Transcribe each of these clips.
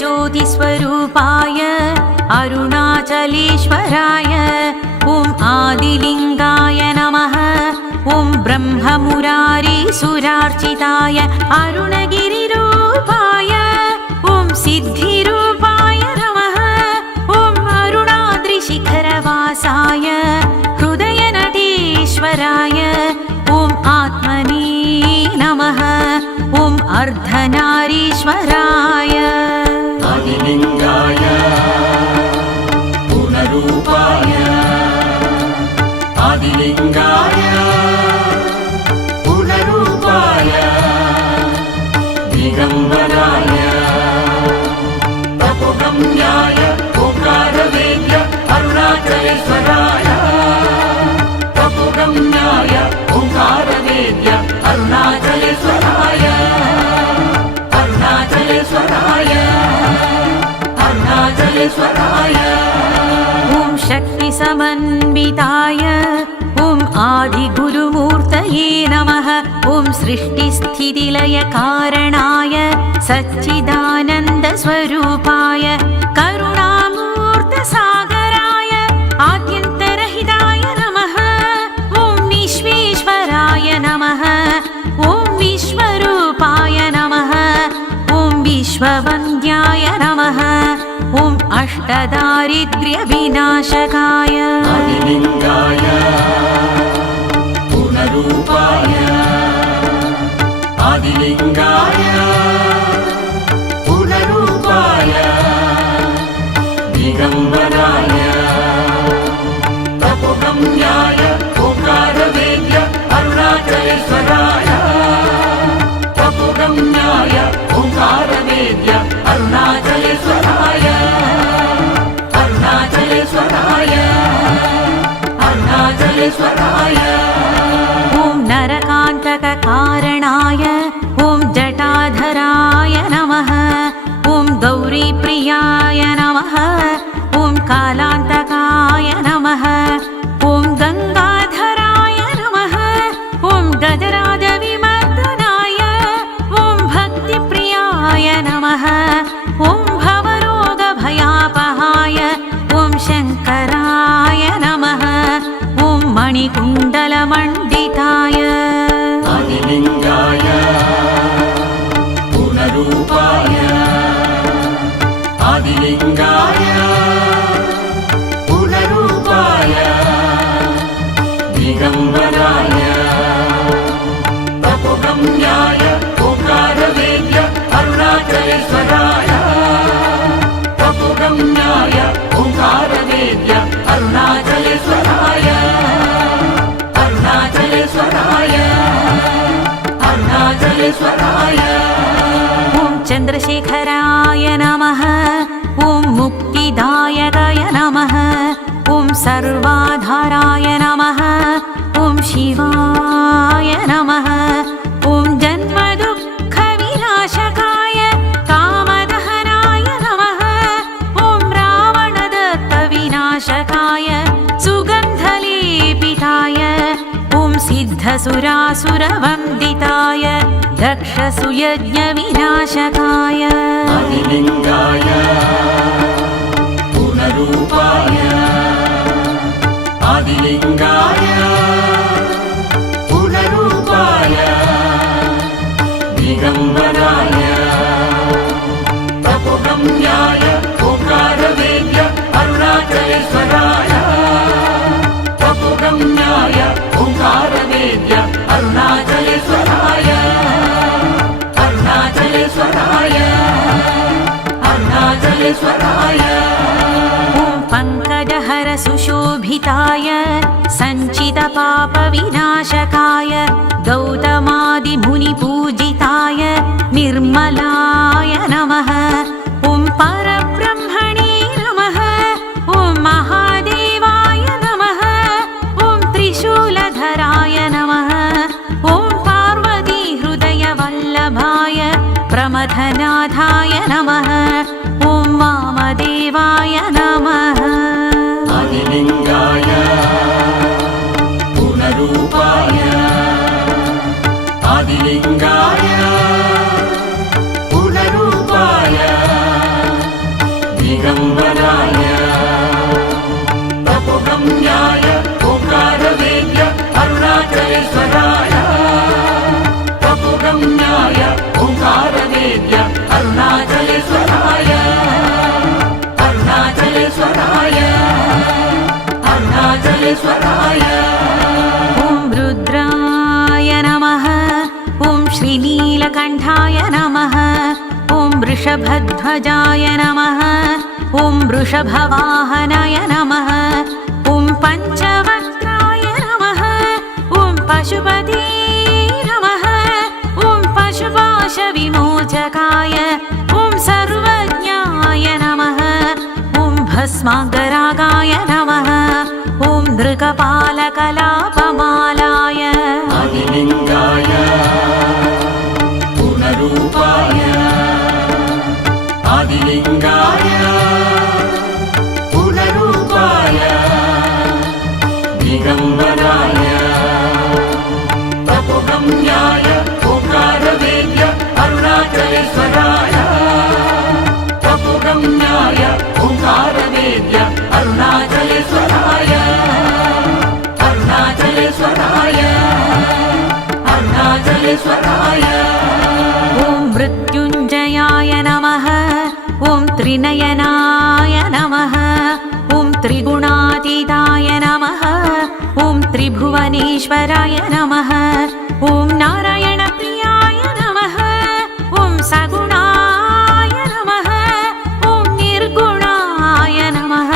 ज्योतिस्वरूपाय अरुणाचलेश्वराय ॐ आदिलिङ्गाय नमः। ॐ ब्रह्ममुरारीसुरार्चिताय अरुणगिरिरूपाय ॐ सिद्धिरूपाय नमः। ॐ अरुणाद्रिशिखरवासाय हृदयनटेश्वराय ॐ आत्मने नमः। ॐ अर्धनारीश्वराय आदिलिङ्गाय पूर्णरूपाय आदिलिङ्गाय पूर्णरूपाय दिगम्बराय तपोगम्याय ओंकारवेद्य अरुणाचलेश्वराय तपोगम्याय ओंकारवेद्य अरुणाचलेश्वराय अरुणाचलेश्वराय अरुणाचलेश्वराय ॐ शक्तिसमन्विताय ॐ आदिगुरुमूर्तये नमः। ॐ सृष्टिस्थितिलयकारणाय सच्चिदानन्दस्वरूपाय करुणामूर्तसागराय आद्यन्तरहिताय नमः। ॐ विश्वेश्वराय नमः। ॐ विश्वरूपाय नमः। ॐ विश्ववन्द्याय नमः। ॐ अष्टदारिद्र्यविनाशकाय आदिलिङ्गाय पूर्णरूपाय आदिलिङ्गाय पूर्णरूपाय दिगम्बराय तपोगम्याय ओंकारवेद्य अरुणाचलेश्वराय तपोगम्याय ओंकारवेद्य अरुणाचलेश्वराय अरुणाचलेश्वराय अरुणाचलेश्वराय ॐ नरकान्तककारणाय ॐ जटाधराय नमः। ॐ गौरीप्रियाय नमः। ॐ कालान्तकाय नमः। ॐ गङ्गाधराय नमः। ॐ गजराजविमर्दनाय ॐ भक्तिप्रियाय नमः। ॐ भवरोगभयापहाय ॐ शङ्कराय नमः। ॐ मणिकुण्डलमण्डिताय आदिलिङ्गाय पूर्णरूपाय आदिलिङ्गाय पूर्णरूपाय दिगम्बराय तपोगम्याय ओंकारवेद्य अरुणाचलेश्वराय तपोगम्याय ओंकारवेद्य अरुणाचलेश्वराय अरुणाचलेश्वराय अरुणाचलेश्वराय ॐ चन्द्रशेखराय नमः। ॐ मुक्तिदायकाय नमः। ॐ सर्वाधाराय नमः। ॐ शिवाय नमः। ॐ जन्मदुःखविनाशकाय कामदहनाय नमः। ॐ रावणदत्तविनाशकाय सुगन्धलेपिताय ॐ सिद्धसुरासुरवन्दिताय दक्षसुयज्ञविनाशकाय आदिलिङ्गाय पूर्णरूपाय आदिलिङ्गाय पूर्णरूपाय दिगम्बराय तपोगम्याय ओंकारवेद्य अरुणाचलेश्वराय तपोगम्याय ओंकारवेद्य अरुणाचलेश्वराय अरुणाचलेश्वराय अरुणाचलेश्वराय ॐ पङ्कजहर सुशोभिताय सञ्चितपापविनाशकाय गौतमादिमुनिपूजिताय निर्मलाय नमः। ॐ परब्रह्मणे नमः। ॐ महादेवाय नमः। ॐ त्रिशूलधराय नमः। ॐ पार्वतीहृदयवल्लभाय प्रमथनाथाय नमः। ॐ वामदेवाय नमः। आदिलिङ्गाय पूर्णरूपाय आदिलिङ्गाय पूर्णरूपाय वृषभध्वजाय नमः ॐ वृषभवाहनाय नमः ॐ पञ्चवक्त्राय नमः ॐ पशुपते नमः ॐ पशुपाशविमोचकाय ॐ सर्वज्ञाय नमः ॐ भस्मागरागाय नमः ॐ नृकपालकलापमालाय आदिलिङ्गाय पुनरूपाय आदिलिङ्गाय पुनरूपाय दिगम्बराय तपोगम्याय ओंकारवेद्य अरुणाचलेश्वराय तपोगम्याय ओंकारवेद्य अरुणाचलेश्वराय अरुणाचलेश्वराय अरुणाचलेश्वराय ॐ मृत्युञ्जयाय नमः ॐ त्रिनयनाय नमः ॐ त्रिगुणातीताय नमः ॐ त्रिभुवनेश्वराय नमः ॐ नारायणप्रियाय नमः ॐ सगुणाय नमः ॐ निर्गुणाय नमः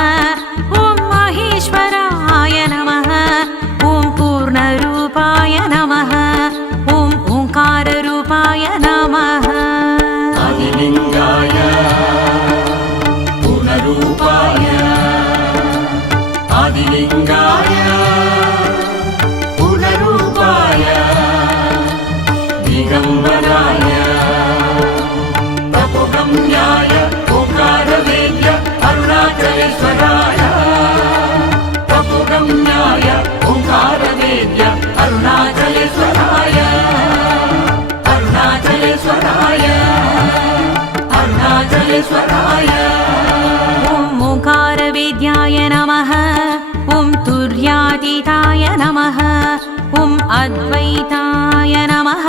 ॐ महेश्वराय नमः ॐ पूर्णरूपाय नमः ॐ ओङ्काररूपाय नमः आदिलिङ्गाय पुनरूपाय आदिलिङ्गाय पुनरूपाय दिगम्बराय तपोगम्याय ओंकारवेद्य अरुणाचलेश्वराय तपोगम्याय ओंकारवेद्य अरुणाचलेश्वराय अरुणाचलेश्वराय अरुणाचलेश्वराय ॐ ओङ्कारवेद्याय नमः ॐ तुर्यातीताय नमः ॐ अद्वैताय नमः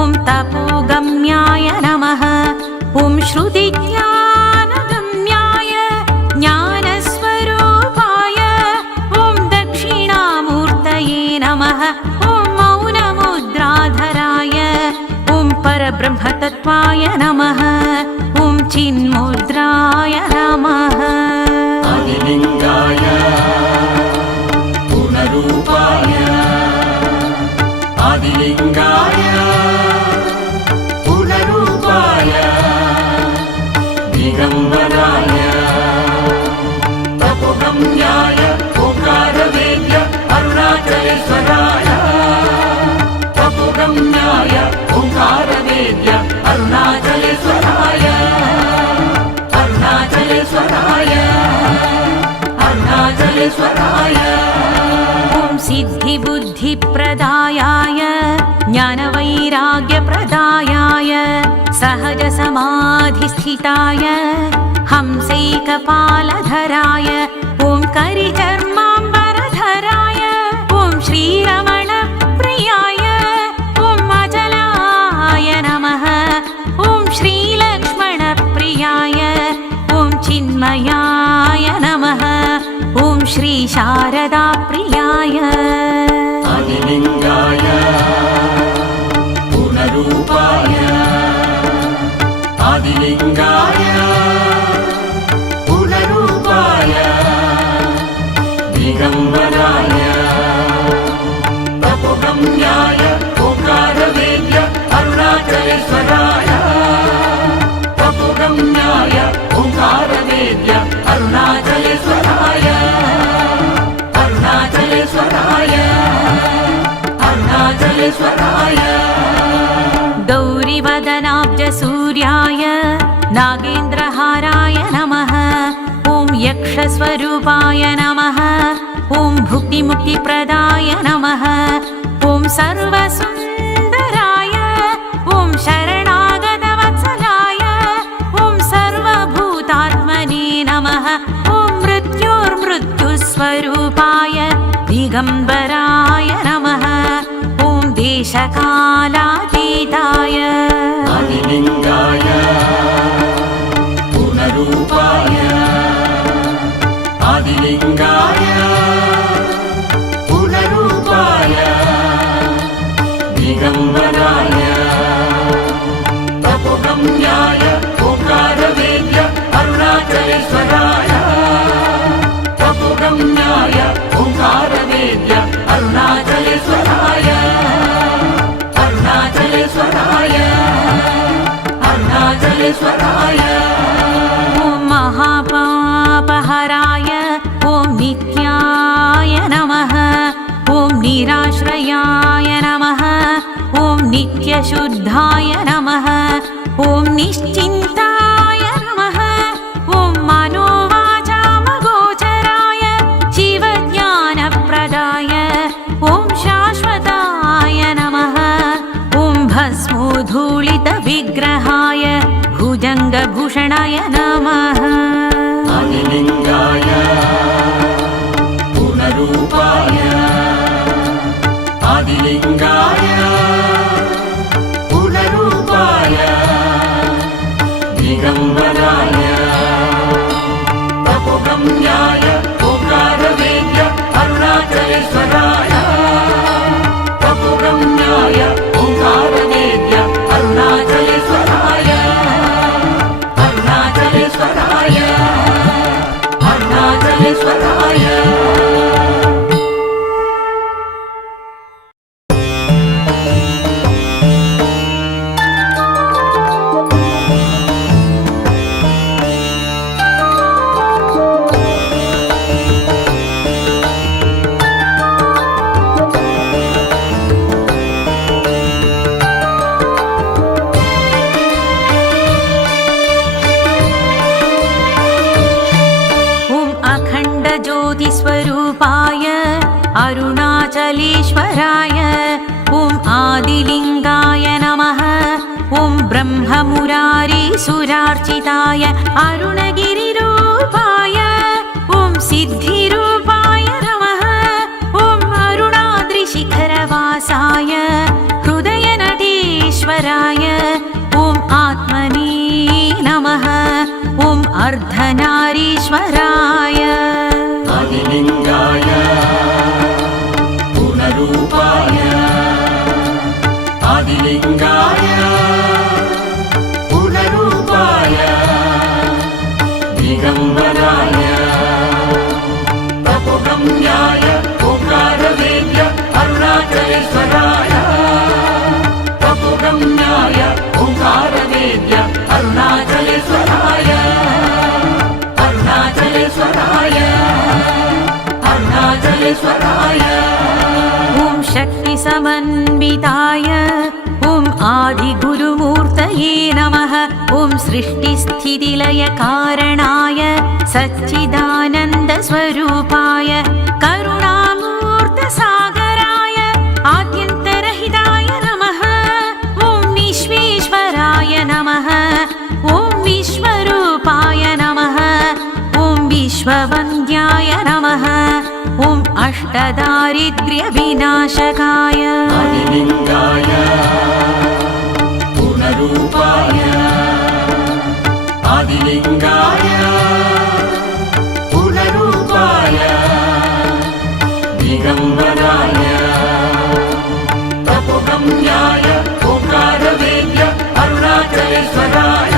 ॐ तपोगम्याय नमः ॐ श्रुतिज्ञानगम्याय ज्ञानस्वरूपाय ॐ दक्षिणामूर्तये नमः ॐ मौनमुद्राधराय ॐ परब्रह्मतत्त्वाय नमः ॐ चिन्मुद्राय नमः आदिलिङ्गाय पुनरूपाय आदिलिङ्गाय पुनरूपाय दिगम्बराय तपोगम्याय ओंकारवेद्य अरुणाचलेश्वराय तपोगम्याय ओंकारवेद्य अरुणाचलेश्वराय अरुणाचलेश्वराय अरुणाचलेश्वराय ॐ सिद्धिबुद्धिप्रदायाय ज्ञानवैराग्यप्रदायाय सहजसमाधिस्थिताय हंसैकपालधराय ॐ करिचर्माम्बरधराय ॐ श्रीरमणप्रियाय ॐ अचलाय नमः ॐ श्रीलक्ष्मणप्रियाय ॐ चिन्मयाय नमः ॐ श्रीशारदाप्रियाय आदिलिङ्गाय पुनरूपाय आदिलिङ्गाय पुनरूपाय दिगम्बराय तपोगम्याय ओंकारवेद्य अरुणाचलेश्वराय तपोगम्याय ओंकारवेद्य अरुणाचलेश्वराय अरुणाचलेश्वराय अरुणाचलेश्वराय गौरिवदनाब्जसूर्याय नागेन्द्रहाराय नमः ॐ यक्षस्वरूपाय नमः ॐ भुक्तिमुक्तिप्रदाय नमः ॐ सर्वसुन्दराय ॐ शरणागतवत्सलाय ॐ सर्वभूतात्मने नमः ॐ मृत्युर्मृत्युस्वरूपाय दिगम्बराय नमः ॐ देशकालातीताय आदिलिङ्गाय पुनरूपाय आदिलिङ्गाय पुनरूपाय दिगम्बराय तपोगम्याय अरुणाचलेश्वराय ॐ महापापहराय ॐ नित्याय नमः ॐ निराश्रयाय नमः ॐ नित्यशुद्धाय नमः ॐ निश्चिन्ताय नमः ॐ मनोवाचामगोचराय शिवज्ञानप्रदाय ॐ शाश्वताय नमः ॐ भस्मोद्धूलितविग्रहाय भुजङ्गभूषणाय नमः आदिलिङ्गाय पूर्णरूपाय आदिलिङ्गाय पूर्णरूपाय दिगम्बराय तपोगम्याय ओंकारवेद्य अरुणाचलेश्वराय तपोगम्याय ओंकारवेद्य अरुणाचलेश्वराय अरुणाचलेश्वराय अरुणाचलेश्वराय ज्योतिस्वरूपाय अरुणाचलेश्वराय ॐ आदिलिङ्गाय नमः ॐ ब्रह्ममुरारीसुरार्चिताय अरुणगिरिरूपाय ॐ सिद्धिरूपाय नमः ॐ अरुणाद्रिशिखरवासाय हृदयनटेश्वराय ॐ आत्मने नमः ॐ अर्धनारीश्वराय आदिलिङ्गाय पूर्णरूपाय आदिलिङ्गाय पूर्णरूपाय दिगम्बराय तपोगम्याय ओंकारवेद्य अरुणाचलेश्वराय तपोगम्याय ओंकारवेद्य अरुणाचलेश्वराय अरुणाचलेश्वराय अरुणाचलेश्वराय ॐ शक्तिसमन्विताय ॐ आदिगुरुमूर्तये नमः ॐ सृष्टिस्थितिलयकारणाय सच्चिदानन्दस्वरूपाय करुणामूर्तसागराय आद्यन्तरहिताय नमः ॐ विश्वेश्वराय नमः ॐ विश्वरूपाय नमः ॐ विश्ववन्द्याय नमः ॐ अष्टदारिद्र्यविनाशकाय आदिलिङ्गाय पूर्णरूपाय आदिलिङ्गाय पूर्णरूपाय दिगम्बराय तपोगम्याय ओंकारवेद्य अरुणाचलेश्वराय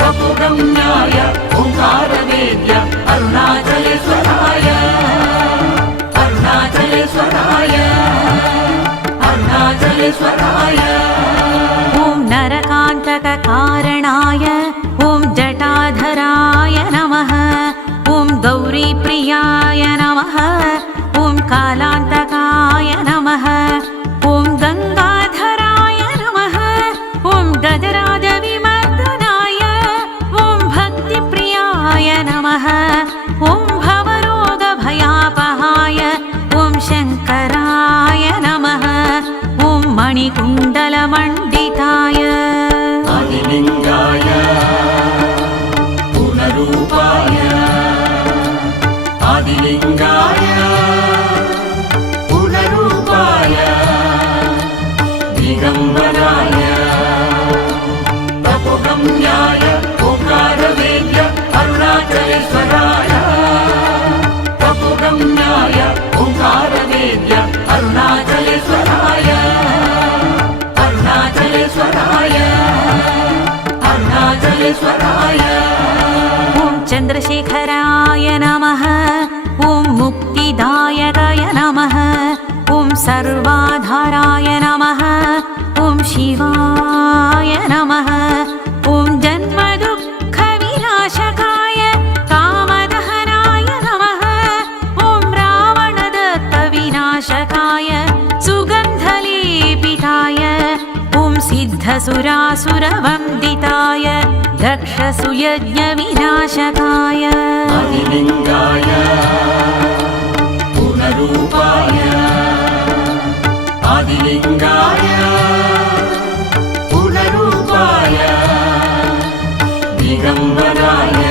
तपोगम्याय ओंकारवेद्य अरुणाचलेश्वराय अरुणाचलेश्वराय अरुणाचलेश्वराय ॐ नरकान्तककारणाय ॐ जटाधराय नमः ॐ गौरीप्रियाय नमः ॐ कालान्तकाय नमः ॐ गङ्गाधराय नमः ॐ गजराजविमर्दनाय ॐ भक्तिप्रियाय नमः ॐ भवरोगभयापहाय ॐ शङ्कराय नमः ॐ मणिकुण्डलमण्डिताय आदिलिङ्गाय पूर्णरूपाय आदिलिङ्गाय पूर्णरूपाय दिगम्बराय तपोगम्याय ओंकारवेद्य अरुणाचलेश्वराय तपोगम्याय ओंकारवेद्य अरुणाचलेश्वराय अरुणाचलेश्वराय अरुणाचलेश्वराय ॐ चन्द्रशेखराय नमः ॐ मुक्तिदायकाय नमः ॐ सर्वाधाराय नमः ॐ शिवाय नमः दक्षसुयज्ञविनाशकाय आदिलिङ्गाय पूर्णरूपाय आदिलिङ्गाय पूर्णरूपाय दिगम्बराय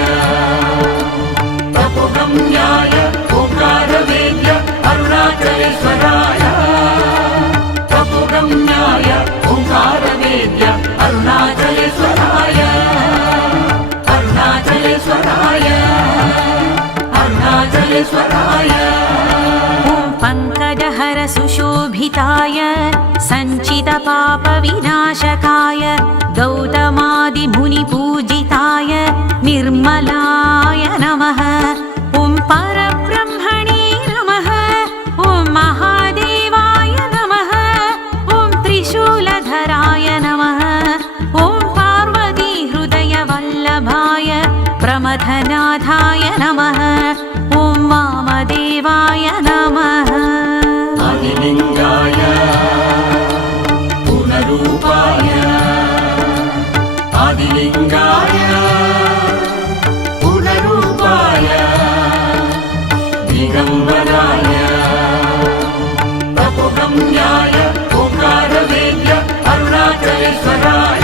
तपोगम्याय ओंकारवेद्य अरुणाचलेश्वराय तपोगम्याय ओंकारवेद्य अरुणाचलेश्वराय अरुणाचलेश्वराय अरुणाचलेश्वराय ॐ पङ्कजहर सुशोभिताय सञ्चितपापविनाशकाय गौतमादिमुनिपूजिताय निर्मलाय नमः ॐ परब्रह्मणे नमः ॐ महादेवाय नमः ॐ त्रिशूलधराय नमः ॐ पार्वतीहृदयवल्लभाय प्रमथनाथाय नमः ॐ वामदेवाय नमः आदिलिङ्गाय पूर्णरूपाय आदिलिङ्गाय पूर्णरूपाय दिगम्बराय तपोगम्याय ओंकारवेद्य अरुणाचलेश्वराय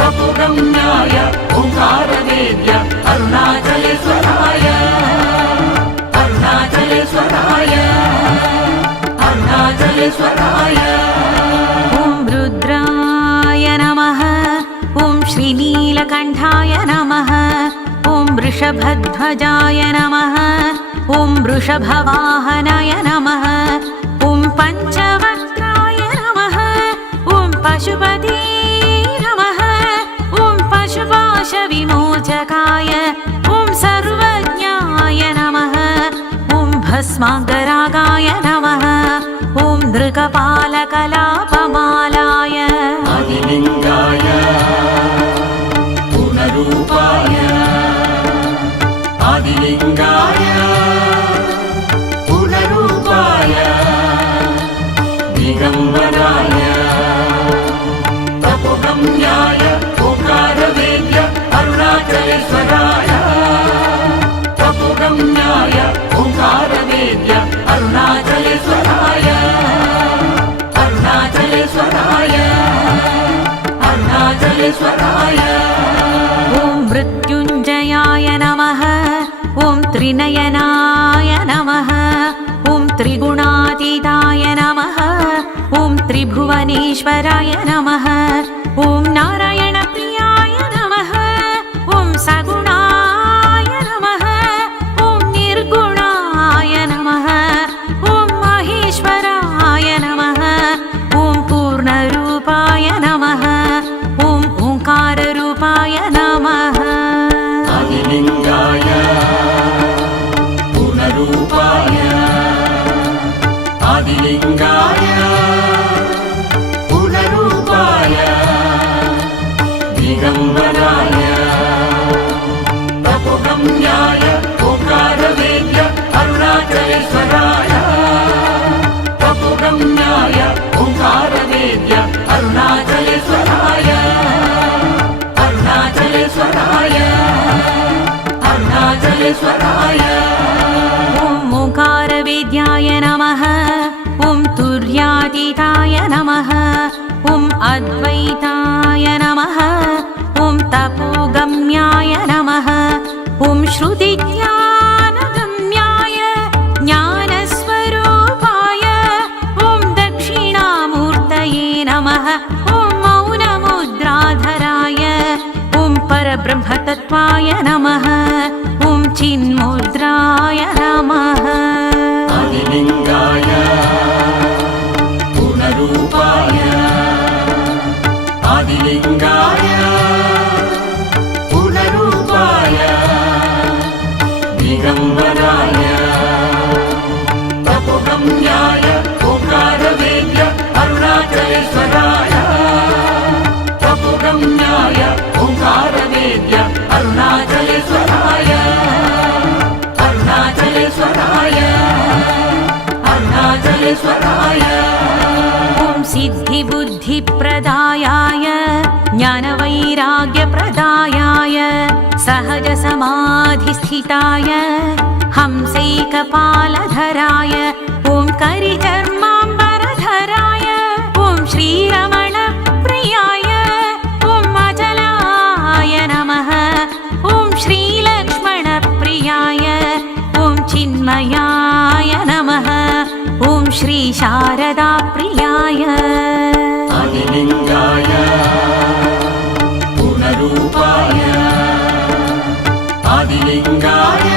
तपोगम्याय ओंकारवेद्य अरुणाचलेश्वराय अरुणाचलेश्वराय अरुणाचलेश्वराय ॐ रुद्राय नमः ॐ श्रीनीलकण्ठाय नमः ॐ वृषभध्वजाय नमः ॐ वृषभवाहनाय नमः ॐ पञ्चवक्त्राय नमः ॐ पशुपते नमः ॐ पशुपाशविमोचकाय ॐ सर्वज्ञाय नमः ॐ भस्माङ्गरागाय नमः ॐ नृकपालकलापमालाय आदिलिङ्गाय पूर्णरूपाय आदिलिङ्गाय पूर्णरूपाय दिगम्बराय तपोगम्याय ओंकारवेद्य अरुणाचलेश्वराय तपोगम्याय ओंकारवेद्य अरुणाचलेश्वराय अरुणाचलेश्वराय अरुणाचलेश्वराय ॐ मृत्युञ्जयाय नमः ॐ त्रिनयनाय नमः ॐ त्रिगुणातीताय नमः ॐ त्रिभुवनेश्वराय नमः ॐ नारायणप्रियाय नमः ॐ सगुणाय नमः ॐ निर्गुणाय नमः ॐ महेश्वराय नमः ॐ पूर्णरूपाय नमः ॐ ओंकाररूपाय नमः आदिलिङ्गाय पूर्णरूपाय आदिलिङ्गाय पूर्णरूपाय दिगम्बराय तपोगम्याय ओंकारवेद्य अरुणाचलेश्वराय तपोगम्याय ओंकारवेद्य अरुणाचलेश्वराय अरुणाचलेश्वराय अरुणाचलेश्वराय ॐ ओंकारवेद्याय नमः ॐ तुर्यातीताय नमः ॐ अद्वैताय नमः ॐ तपोगम्याय नमः ॐ श्रुतिज्ञानगम्याय ज्ञानस्वरूपाय ॐ दक्षिणामूर्तये नमः ॐ मौनमुद्राधराय ॐ परब्रह्मतत्त्वाय नमः ॐ चिन्मुद्राय नमः आदिलिङ्गाय पूर्णरूपाय आदिलिङ्गाय पूर्णरूपाय दिगम्बराय तपोगम्याय ओंकारवेद्य अरुणाचलेश्वराय तपोगम्याय ओंकारवेद्य अरुणाचलेश्वराय अरुणाचलेश्वराय अरुणाचलेश्वराय कायाय सहजसमाधिस्थिताय हंसैकपालधराय ॐ करिचर्माम्बरधराय ॐ श्रीरमणप्रियाय ॐ अचलाय नमः ॐ श्रीलक्ष्मणप्रियाय ॐ चिन्मयाय नमः ॐ श्रीशारदाप्रियाय आदिलिङ्गाय पुनरूपाय आदिलिङ्गाय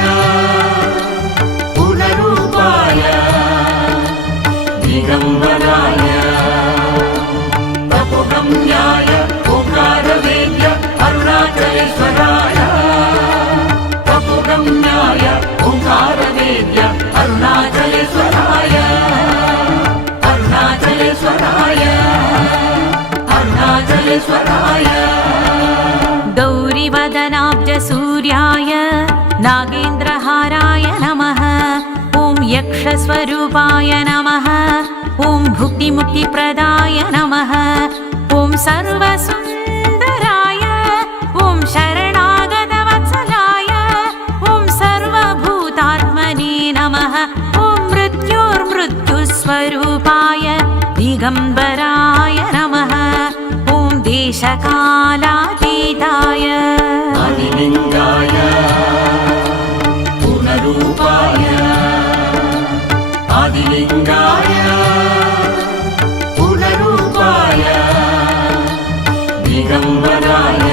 पुनरूपाय दिगम्बराय तपोगम्याय ओंकारवेद्य अरुणाचलेश्वराय तपोगम्याय ओंकारवेद्य अरुणाचलेश्वराय अरुणाचलेश्वराय अरुणाचलेश्वराय गौरिवदनाब्जसूर्याय नागेन्द्रहाराय नमः ॐ यक्षस्वरूपाय नमः ॐ भुक्तिमुक्तिप्रदाय नमः ॐ सर्वसुन्दराय ॐ शरणागतवत्सलाय ॐ सर्वभूतात्मने नमः ॐ मृत्युर्मृत्युस्वरूपाय दिगम्बराय नमः ॐ देशकालातीताय आदिलिङ्गाय पुनरूपाय आदिलिङ्गाय पुनरूपाय दिगम्बराय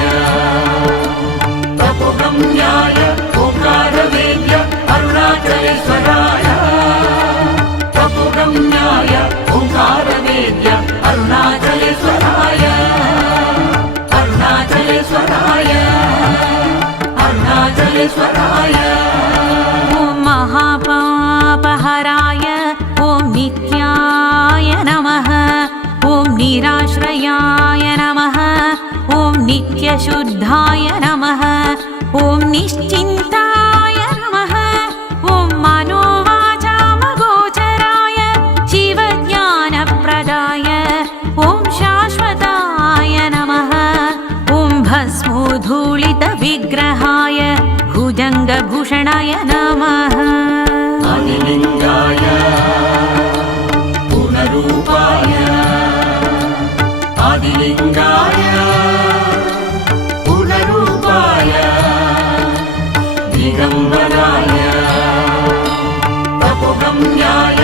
तपोगम्याय ओंकारवेद्य अरुणाचलेश्वराय तपोगम्याय ओंकारवेद्य अरुणाचलेश्वराय अरुणाचलेश्वराय अरुणाचलेश्वराय ॐ महापापहराय ॐ नित्याय नमः ॐ निराश्रयाय नमः ॐ नित्यशुद्धाय नमः ॐ निश्चिन्ताय नमः ॐ मनोवाचामगोचराय शिवज्ञानप्रदाय ॐ शाश्वताय नमः ॐ भस्मोद्धूलितविग्रहाय भुजङ्गभूषणाय नमः आदिलिङ्गाय पुनरूपाय आदिलिङ्गाय पुनरूपाय दिगम्बराय तपोगम्याय